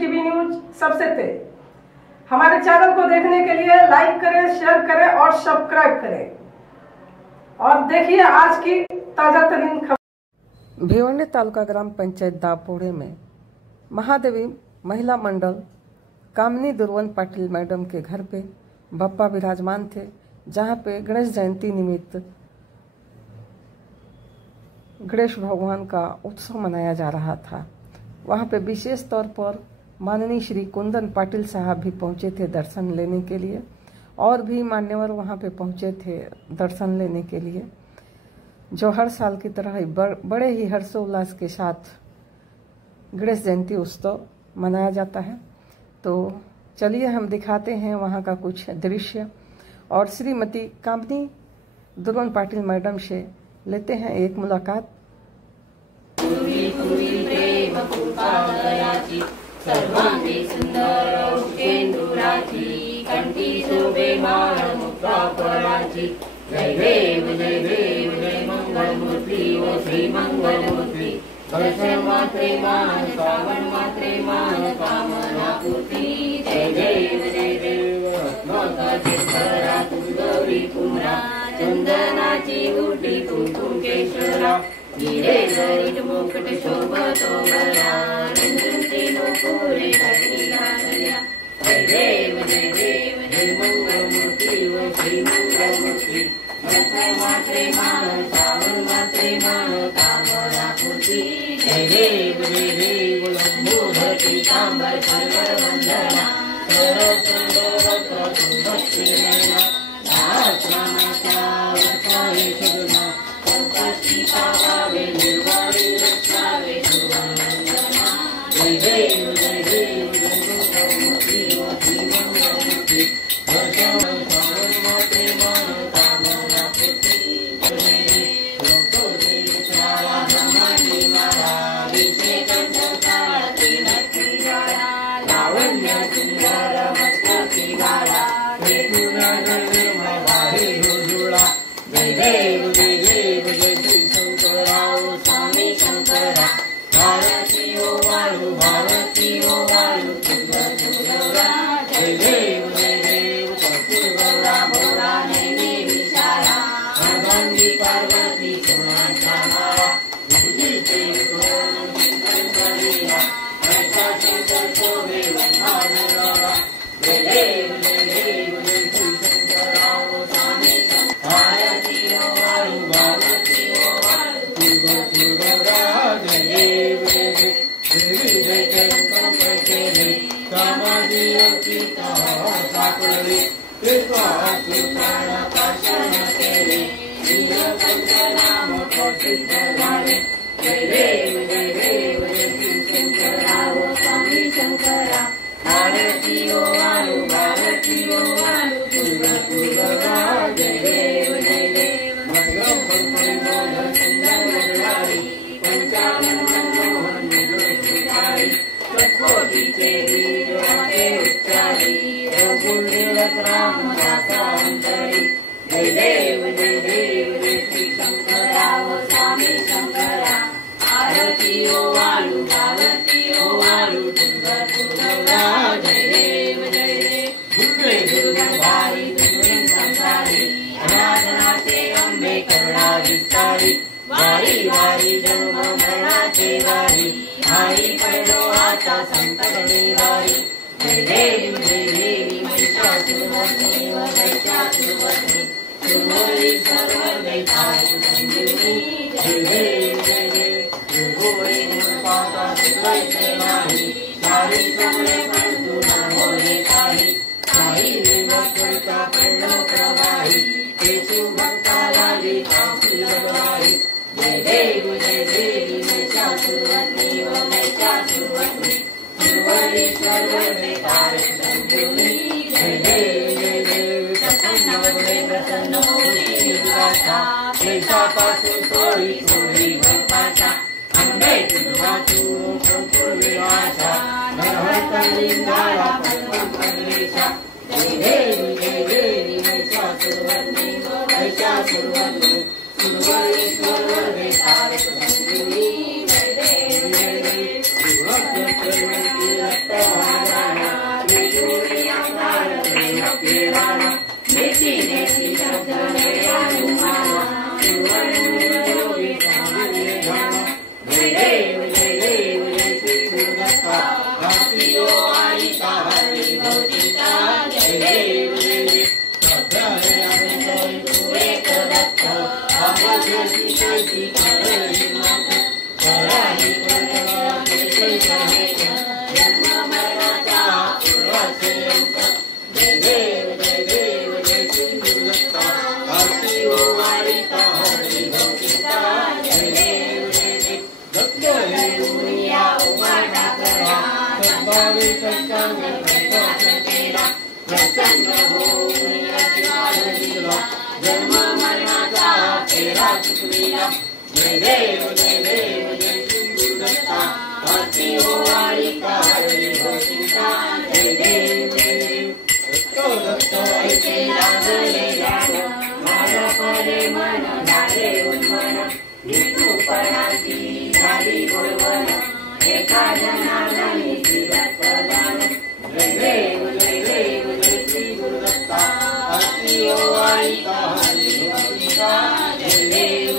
TV news सबसे तेज। हमारे चैनल को देखने के लिए लाइक करें, शेयर करें और सब्सक्राइब करें और देखिए आज की ताजा तरीन खबर। भिवंडी तालुका ग्राम पंचायत दापोड़े में महादेवी महिला मंडल कामनी दुर्वन पाटिल मैडम के घर पे बप्पा विराजमान थे, जहां पे गणेश जयंती निमित्त गणेश भगवान का उत्सव मनाया जा रहा था। वहां पे विशेष तौर पर माननीय श्री कुंदन पाटिल साहब भी पहुंचे थे दर्शन लेने के लिए, और भी मान्यवर वहां पे पहुंचे थे दर्शन लेने के लिए, जो हर साल की तरह ही बड़े ही हर्षोल्लास के साथ गणेश जयंती उत्सव मनाया जाता है। तो चलिए हम दिखाते हैं वहां का कुछ दृश्य और श्रीमती कामनी दुर्वन पाटिल मैडम से लेते हैं एक मुलाकात। सर्वांगी सुंदर उपेंदुराची कंठी शोभे माळ मुक्तापराची। जय देव जय मंगल मूर्ती ओ श्री मंगल मूर्ती। दर्शन मात्रे मान श्रावण मात्रे मान कामना पूर्ती। जय देव रत्नाचा चित्तरा तुंगरी कुमरा चंदनाची गुटी कुंकुम केशरा। हिरे जरीत मुकुट शोभतो गळा रंजनते नूपुरे कटीला गळ्या। जय देव जय मंगल मूर्ती व श्री मंगल मूर्ती। दर्शन मात्रे मान श्रावण मात्रे मान कामना पूर्ती। जय देव लंबोदर पीतांबर सर्वर वंदना सरस रत्न सुभक्ति नयना। रामाचा वसावे सगुणा संकष्टी पावावे निर्वाणी रक्षावे सुवर्णवंदना। जय देव मंगल मूर्ती व श्री मंगल मूर्ती। दर्शन श्रावण मात्रे मान कामना पूर्ती। लोको देवशाला ब्रह्मांडी माळा विषय कंठकाळ त्रिनक्ती जाळा। लावण्य सुंदर मस्तकी गाळा जय देव जय श्री शंकराओ स्वामी शंकरा। भारती ओ वाळू भारती ओ वाळू तुझा। जय देव कर्पूरगौरा भोळा नैने विशाला। अर्धांगी पार्वती सोनाचा माळा तुझीचे चिंतन करिया। ऐसा शंकर शोभे वनमाला। जय देव जय श्री शंकराओ स्वामी शंकरा। भारती ओ वाळू भारती ओ वाळू तुझा। जय देव जय संकल्प केले कामादी अंकिता सापडले। कृपाण पाषाण केले नीलकंठ नाम प्रसिद्ध झाले। जय देव जय श्री शंकराओ स्वामी शंकरा। भारती ओ वाळू भारती ओ वाळू तुझा। जय देव मंगलम मंगल सुंदर मंगलारी। पंचानन मनोहर निरोधिकारी। सत्कोटीचे वीर वाटे उच्चारी। रघुवीर राम दासा अंतरी। जय देव जय श्री शंकराओ स्वामी शंकरा। भारती ओ वाळू भारती ओ वाळू तुझा। जय देव दुर्गंधारी दुर्गं संसारी। अनाथनाथे अंबे करुणा विस्तारी। वारी वारी जन्म मरणाचे वारी। आई पडलो आता संकट निवारी। जय देवी महिषासुरमर्दिनी व महिषासुरमर्दिनी। सुरवरी सर्व दैतारी संजीवनी। जय देव गोळे पाता सुरायचे नाही। सारी सगळे परंतु न होणे काही। काही विवस्वता पडलो प्रवाही। केशू भक्ता लागे पावसी रवाही। जय देवी महिषासुरमर्दिनी व महिषासुरमर्दिनी। सुरवरी सर्व दैतारी संजीवनी। जय देव प्रसन्न होती निराशा। क्लेशापासून सोडी सोडी भरपाशा। अंबे तुझा तू संपूर्ण विनाशा। नरहरतलिंगाला पद्मपद्मेशा। जय देवी महिषासुरमर्दिनी व महिषासुरमर्दिनी। सुरवरीश्वर दैतारी संजीवनी। जय देव वारीची कारळी मात कराही पंढरा जन्म मरणाचा पूर्वाचे अंत जय देव जय देव जय सिंधुदत्ता आरती ओ वारिता हरी भक्तिता जय देव जय देव दत्त हे दुनिया उभाटा करा सद्भावे सत्संग करता केला प्रसन्न होऊन आशीर्वाद दिला जन्म मरणाचा फेरा चुकविला जय देव जय सिंधुदत्ता आरती ओ वारिता हरी भक्तिता जय देव दत्त ऐसे लागले ज्ञान माझ्या परे मन झाले उन्मन विष्णुपणाची झाली गोळवण एका जनार्दनी दत्तदान जय देव जय श्री गुरुदत्ता आरती ओ वारिता हरी भक्तिता जय देव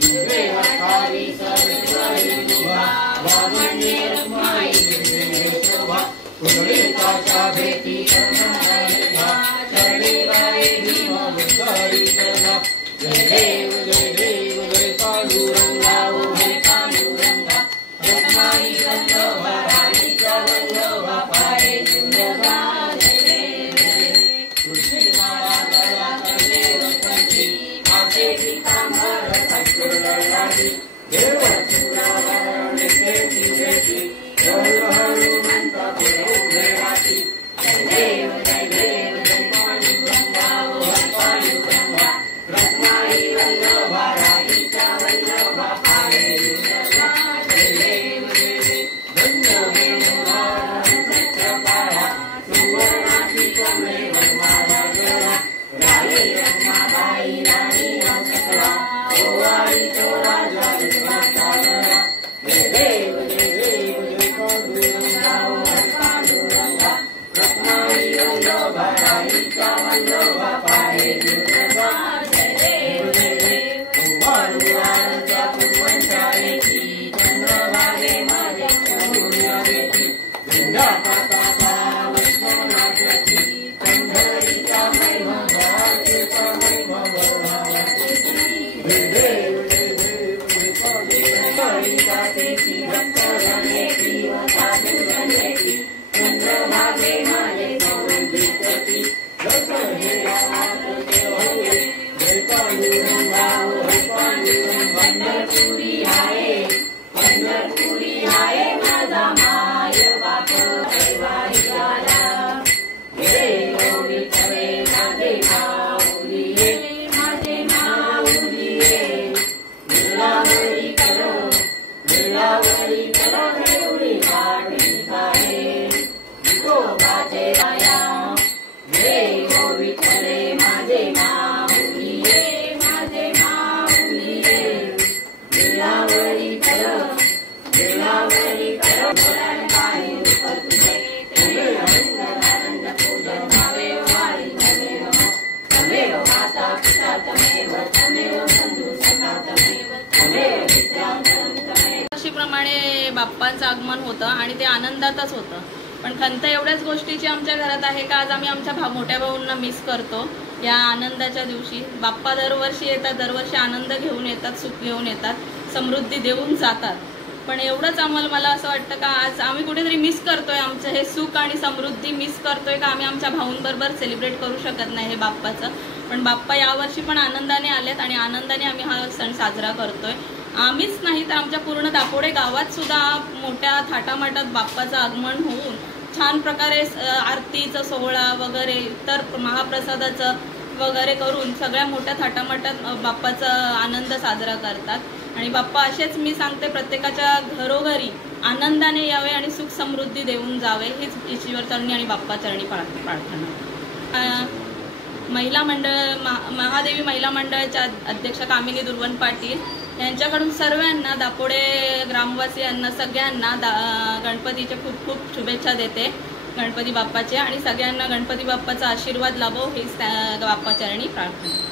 दिव्य हरी सरस्वती शोभा वामने रमाई दिव्य शोभा पुंडलिकाच्या भेटी चरणी गाये भीम बुद्धारी शरणा जय देव जय पांडुरंगा ओ हे पांडुरंगा रत्नाई वल्लभा राणीचा वल्लभा पाये दुर्लभा जय देव तुळशी माळा गळा करले वसंती माथे पितांबर ठाकूरलाही देव चुरावरण नित्य हळू म्हणता पुढे राहती जय देव जय पांडुरंगा ओ हे पांडुरंगा रत्नाई वल्लभा राणीचा वल्लभा पाये दुर्लभा जय देव धन्य वेणुवाण सत्यपाया सुवर्णाची कमळे वनमाला गळा राणी रमाबाई राणी सकला ओ वारी तो राजा विश्वाचा गळा जय देव जय पांडुरंगा ओ हे पांडुरंगा रत्नाई वल्लभा राणीचा वल्लभा पाये दुर्लभा जय देव वारुळाच्या पूर्वंचारेची चंद्रभागे माझ्या सूर्यावेची विंध्यापाताचा वैष्णवनाथाची पंढरीचा महिमा गावाचा महिमा वर्णावाची जय देव कालिकातेची भक्तजनेची व साधुजनेची चंद्रभागे माझे कौरविकती दर्शन घेला मात्र होये जय पांडुरंगा ओ हे पांडुरंग पंढरपुरी आहे माझा माय बाप वारी आला हे ओ विठ्ठले माझे माऊलिये मिलावरी करो देवळी वाटी पाहे विठोबाचे राया हे ओ विठ्ठले माझे माऊलिये मिलावरी करो बोलायला पाहि तुझे तुझे आनंद पूजन भावे वारी तमेव माता पिता तमेव बंधू सखा तमेव प्रमाणे बाप्पांचं आगमन होतं आणि ते आनंदातच होतं. पण खंत एवढ्याच गोष्टीची आमच्या घरात आहे का आज आम्ही आमच्या मोठ्या भाऊंना मिस करतो. या आनंदाच्या दिवशी बाप्पा दरवर्षी येतात, दरवर्षी आनंद घेऊन येतात, सुख घेऊन येतात, समृद्धी देऊन जातात. पण एवढंच मला असं वाटतं का आज आम्ही कुठेतरी मिस करतोय आमचं हे सुख आणि समृद्धी मिस करतोय का आम्ही आमच्या भाऊंबरोबर सेलिब्रेट करू शकत नाही हे बाप्पाचं. पण बाप्पा यावर्षी पण आनंदाने आलेत आणि आनंदाने आम्ही हा सण साजरा करतोय. आम्हीच नाही तर आमच्या पूर्ण दापोडे गावात सुद्धा मोठ्या थाटामाटात बाप्पाचं आगमन होऊन छान प्रकारे आरतीचा सोहळा वगैरे तर महाप्रसादाचं वगैरे करून सगळ्या मोठ्या थाटामाटात बाप्पाचा आनंद साजरा करतात. आणि बाप्पा असेच मी सांगते प्रत्येकाच्या घरोघरी आनंदाने यावे आणि सुख समृद्धी देऊन जावे हीच ईश्वर चरणी आणि बाप्पा चरणी प्रार्थना. महिला मंडळ महादेवी महिला मंडळाच्या अध्यक्ष कामिनी दुर्वण पाटील यांच्याकडून सर्वांना दापोडे ग्रामवासियांना सगळ्यांना गणपतीचे खूप खूप शुभेच्छा देते गणपती बाप्पाचे. आणि सगळ्यांना गणपती बाप्पाचा आशीर्वाद लाभो हीच बाप्पा चरणी प्रार्थना.